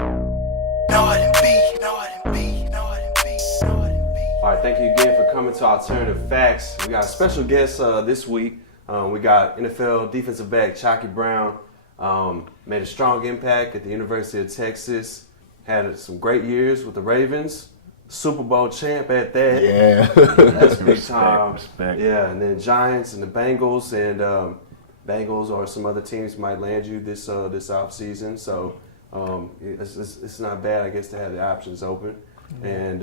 All right, thank you again for coming to Alternative Facts. We got a special guest this week. We got NFL defensive back Chykie Brown. Made a strong impact at the University of Texas. Had some great years with the Ravens. Super Bowl champ at that. Yeah. That's big time. Respect. Yeah, and then Giants and the Bengals. And Bengals or some other teams might land you this offseason. So it's not bad, I guess, to have the options open. And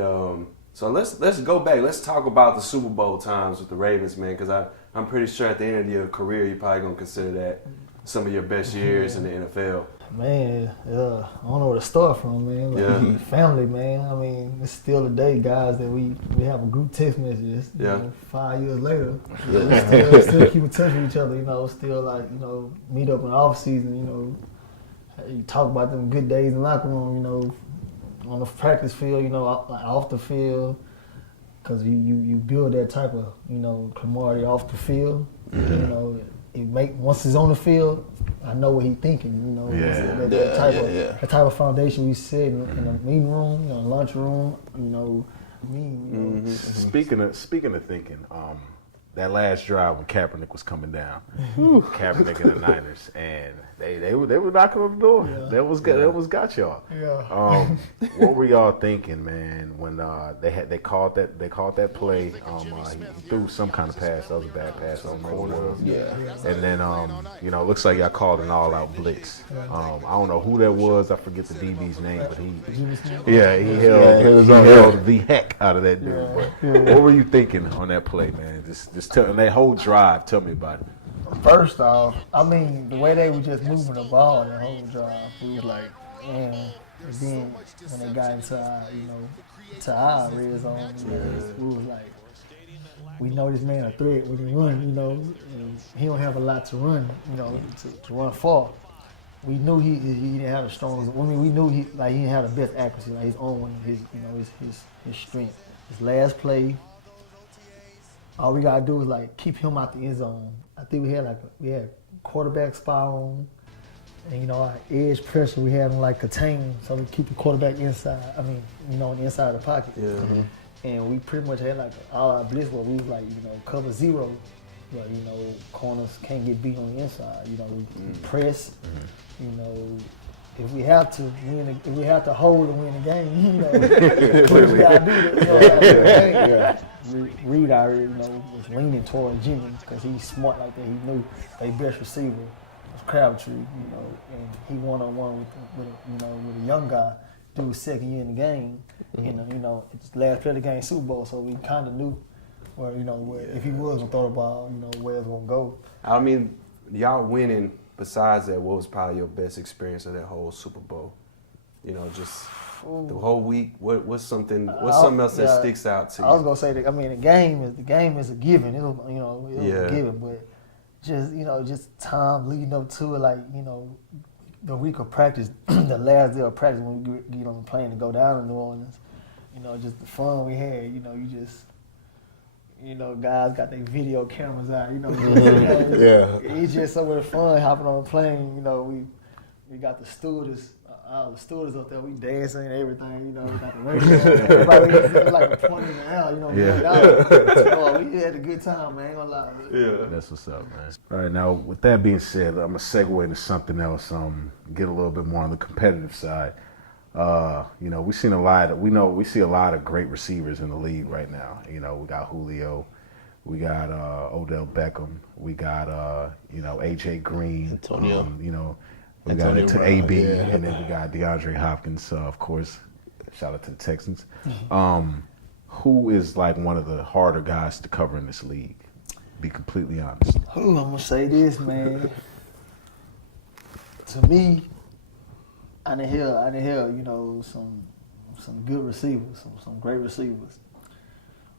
so let's go back. Let's talk about the Super Bowl times with the Ravens, man, because I'm pretty sure at the end of your career you're probably going to consider that some of your best years in the NFL. Man, I don't know where to start from, man. Like, family, man. I mean, it's still today, guys, that we have a group text messages. You know, 5 years later, we still keep in touch with each other. You know, still like meet up in the off season. You know, you talk about them good days in the locker room. You know, on the practice field. You know, off the field, because you build that type of camaraderie off the field. You know. Once it's on the field, I know what he's thinking. You know, that type of foundation we set in the meeting room, lunch room. Speaking of thinking, that last drive when Kaepernick was coming down, Kaepernick and the Niners, and they were knocking on the door. Yeah. That was got y'all. Yeah. What were y'all thinking, man, when they called that play? He threw some kind of pass. That was a bad pass. I don't remember what it was. Yeah. And then it looks like y'all called an all-out blitz. I don't know who that was. I forget the DB's name, but he held the heck out of that dude. But what were you thinking on that play, man? Just tell that whole drive. Tell me about it. First off, I mean, the way they were just moving the ball that whole drive, we was like, man. And then when they got into our red zone, we was like, we know this man a threat when he run, and he don't have a lot to run, to run far. We knew he didn't have the strongest. I mean, we knew he didn't have the best accuracy, like his own, his strength. His last play, all we gotta do is keep him out the end zone. I think we had quarterback spot on, and our edge pressure we had him contained, so we keep the quarterback inside. I mean, on the inside of the pocket. Yeah. Mm-hmm. And we pretty much had all our blitz where we was cover zero, but corners can't get beat on the inside. We press. Mm-hmm. If we have to win, if we have to hold and win the game, we gotta do that. Reed already, was leaning toward Jimmy because he's smart like that. He knew their best receiver was Crabtree, and he one-on-one with a young guy, dude second year in the game, it's last play of the game, Super Bowl, so we kind of knew where, if he was gonna throw the ball, where it's gonna go. I mean, y'all winning. Besides that, what was probably your best experience of that whole Super Bowl? Just the whole week. What's something else that sticks out to you? I was gonna say that. I mean, the game is a given. It was a given, but just time leading up to it, the week of practice, the last day of practice when we get on the plane to go down to New Orleans. Just the fun we had. Guys got their video cameras out. It's just so much fun hopping on a plane. We got the stewardess. All the stewardess up there, we dancing and everything, we got the radio. Everybody was like a 20 an hour, we had a good time, man, ain't gonna lie. Yeah. That's what's up, man. All right, now, with that being said, I'm gonna segue into something else, get a little bit more on the competitive side. We see a lot of great receivers in the league right now. We got Julio, we got Odell Beckham, we got AJGreen, Antonio. We got it to AB, and then we got DeAndre Hopkins, of course. Shout out to the Texans. Who is one of the harder guys to cover in this league? Be completely honest. I'm gonna say this, man. To me, I didn't hear, some good receivers, some great receivers.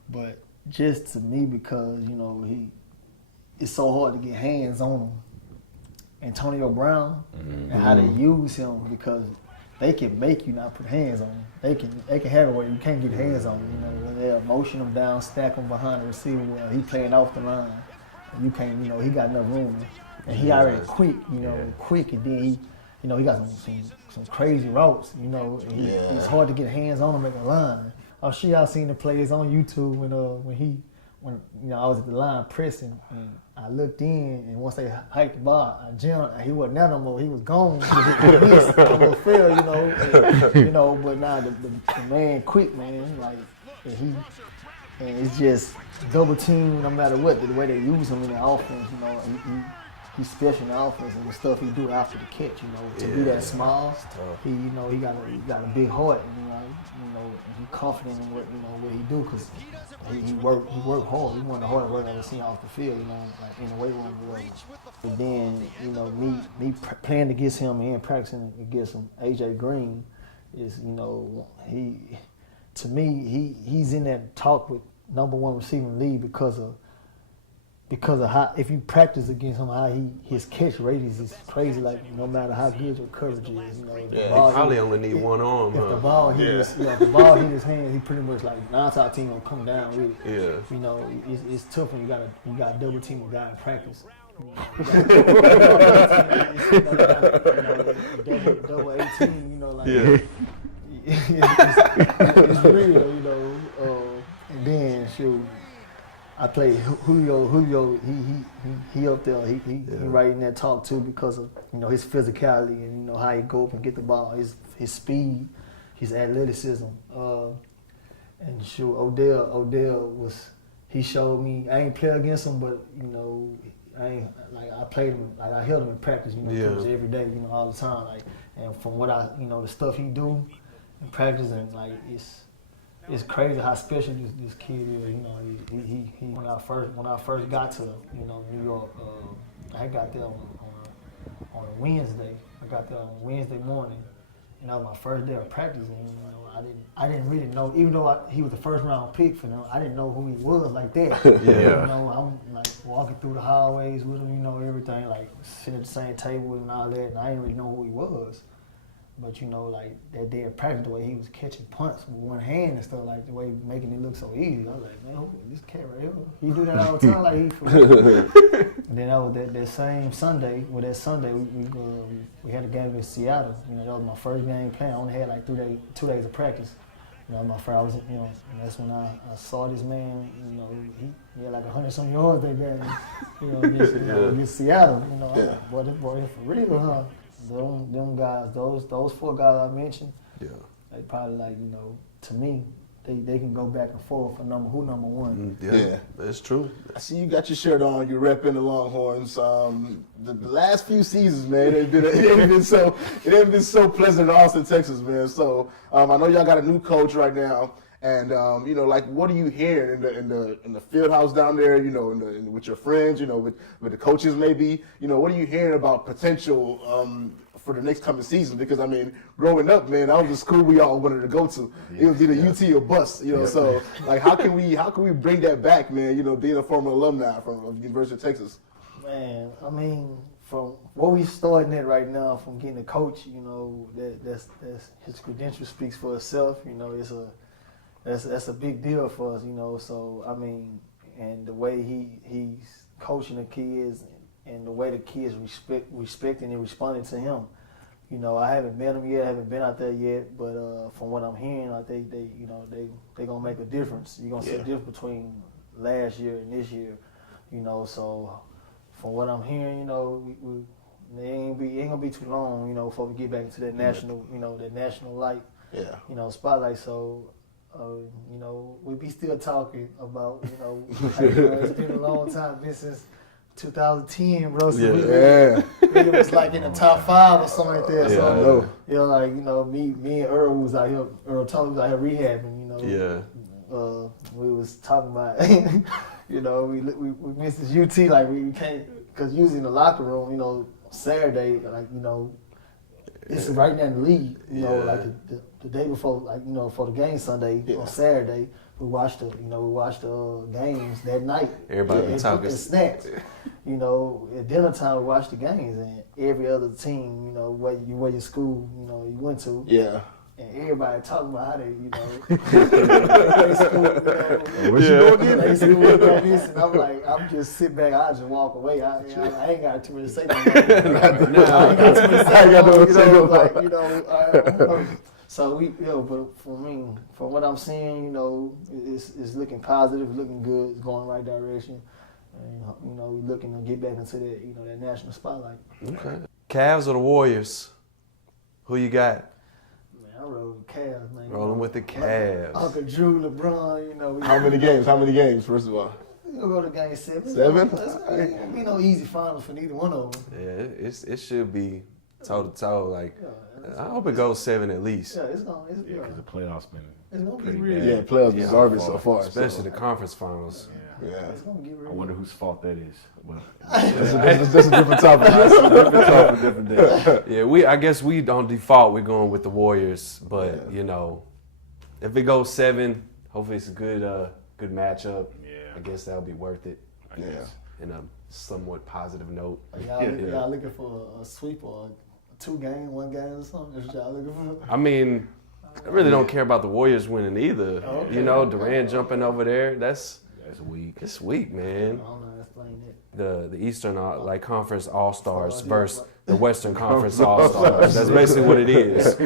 But just to me, because it's so hard to get hands on him. Antonio Brown and how they use him, because they can make you not put hands on him. They can have it where you can't get hands on him. When they'll motion him down, stack him behind the receiver where he playing off the line. And you can't, he got enough room. And he already quick, and then you know, he got some crazy routes, you know. And it's hard to get hands on him at the line. I'm sure y'all seen the plays on YouTube when you know I was at the line pressing and I looked in and once they hiked the bar, I jumped and he wasn't there no more. He was gone. He missed, almost fell, you know. You know, but now the man quick, man, like and it's just double team no matter what, the way they use him in the offense, you know. He's special in the offense and the stuff he do after the catch, you know, to be that small. He, you know, he got a big heart, and, you know, and he confident in what he do because he worked hard. He one of the hardest work I've ever seen off the field, you know, like in the weight room. But then, you know, me playing against him and practicing against him, AJGreen, is, you know, he's in that talk with #1 receiver in the league because of how, if you practice against him, how his catch rate is crazy. Like no matter how good your coverage is, you know. He probably only need one arm. If the ball hit his hands, he pretty much like 9 times team gonna come down with it. Yeah. You know, it's tough when you got double team a guy in practice. Double 18, you know, like it's real, you know. And then shoot. I played Julio. He up there. He right in that talk too because of, you know, his physicality and, you know, how he go up and get the ball, his speed, his athleticism. And shoot, Odell he showed me. I ain't play against him, but, you know, I played him, like I held him in practice, you know, pretty much every day, you know, all the time. Like, and from what the stuff he do in practice, and like it's crazy how special this kid is. You know, he when I first got to, you know, New York, I got there on a Wednesday. I got there on Wednesday morning, and that was my first day of practicing. You know, I didn't really know, even though he was the first round pick for them, I didn't know who he was like that. You know, I'm like walking through the hallways with him, you know, everything, like sitting at the same table and all that, and I didn't really know who he was. But, you know, like that day of practice, the way he was catching punts with one hand and stuff, like the way making it look so easy. I was like, man, who this cat right here? He do that all the time, like he for real. And then that was that same Sunday. Well, that Sunday we had a game against Seattle. You know, that was my first game playing. I only had like 2 days of practice. You know, my first, I was, you know, and that's when I saw this man. You know, he had like 100-some yards that game. You know, against Seattle. You know, I was like, boy, this boy here for real, huh? Them guys, those 4 guys I mentioned, they probably, like, you know, to me, they can go back and forth for number 1. Yeah, that's true. I see you got your shirt on. You're repping the Longhorns. The last few seasons, man, it ain't been so pleasant in Austin, Texas, man. So I know y'all got a new coach right now. And you know, like, what are you hearing in the field house down there? You know, with your friends, you know, with the coaches, maybe. You know, what are you hearing about potential for the next coming season? Because I mean, growing up, man, that was the school we all wanted to go to. It was either UT or bust. You know, so like, how can we bring that back, man? You know, being a former alumni from University of Texas. Man, I mean, from what we starting at right now, from getting a coach, you know, that's his credential speaks for itself. You know, that's a big deal for us, you know. So I mean, and the way he's coaching the kids and the way the kids respecting and responding to him, you know. I haven't met him yet, I haven't been out there yet, but from what I'm hearing, like they gonna make a difference. You're gonna see a difference between last year and this year, you know. So from what I'm hearing, you know, it ain't gonna be too long, you know, before we get back into that national, you know, that national light, you know, spotlight. So. You know, we be still talking about, you know, it's been a long time, been since 2010, bro. So it was like in the top 5 or something like that. So, you know, like, you know, me and Earl was out here, Thomas was out here rehabbing, you know. We was talking about, you know, we missed this UT, like we can't, because usually in the locker room, you know, Saturday, like, you know, it's right now in the league, you know, like the day before, like, you know, for the game Sunday, on Saturday, we watched the games that night. Everybody be talking. Snacks. You know, at dinner time we watched the games, and every other team, you know, where your school, you know, you went to. and everybody talking about how they, you know, they school, you know, What you doing again? they school with this, and I'm like, I'm just sit back, I just walk away. I ain't got too much to say no more. I ain't got too much to say no more, you know, like, you know, so we, you know, but for me, from what I'm seeing, you know, it's looking positive, looking good, it's going the right direction. And, you know, we looking to get back into that, you know, that national spotlight. Okay. Cavs or the Warriors? Who you got? Man, I roll with the Cavs, man. Rolling with the Cavs. Uncle Drew, LeBron, you know. How many games? First of all, We gonna go to game 7. 7? It won't be no easy finals for neither one of them. Yeah, it should be toe to toe. Like, Yeah, I hope it goes 7 at least. yeah, it's gonna, Yeah, because the playoffs been it's gonna pretty get real. bad. yeah, playoffs Yeah, deserve it so far. Especially the conference finals. Yeah. Yeah. It's gonna get real. I wonder whose fault that is. Well, That's a different topic. different day. Yeah, I guess we on default we're going with the Warriors, but you know, if it goes 7, hopefully it's a good matchup. Yeah. I guess that'll be worth it. I guess. In a somewhat positive note. Y'all looking for a sweep or a 2-game, 1 game or something? That's what y'all looking for? I mean, I really don't care about the Warriors winning either. Okay. You know, Durant jumping over there, that's weak. it's weak, man. I don't know how to explain it. The Eastern like Conference All Stars versus the Western Conference All Stars. That's basically what it is.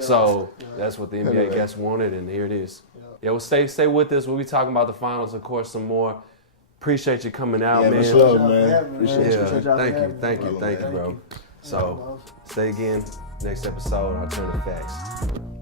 So that's what the NBA guests wanted, and here it is. Yeah, well, stay with us. We'll be talking about the finals, of course, some more. Appreciate you coming out, Yeah, man. much love, Appreciate man. y'all for Appreciate having me, Yeah, man. Appreciate y'all for thank you, having me. thank you, thank you, bro. So, stay again next episode. I'll turn the facts.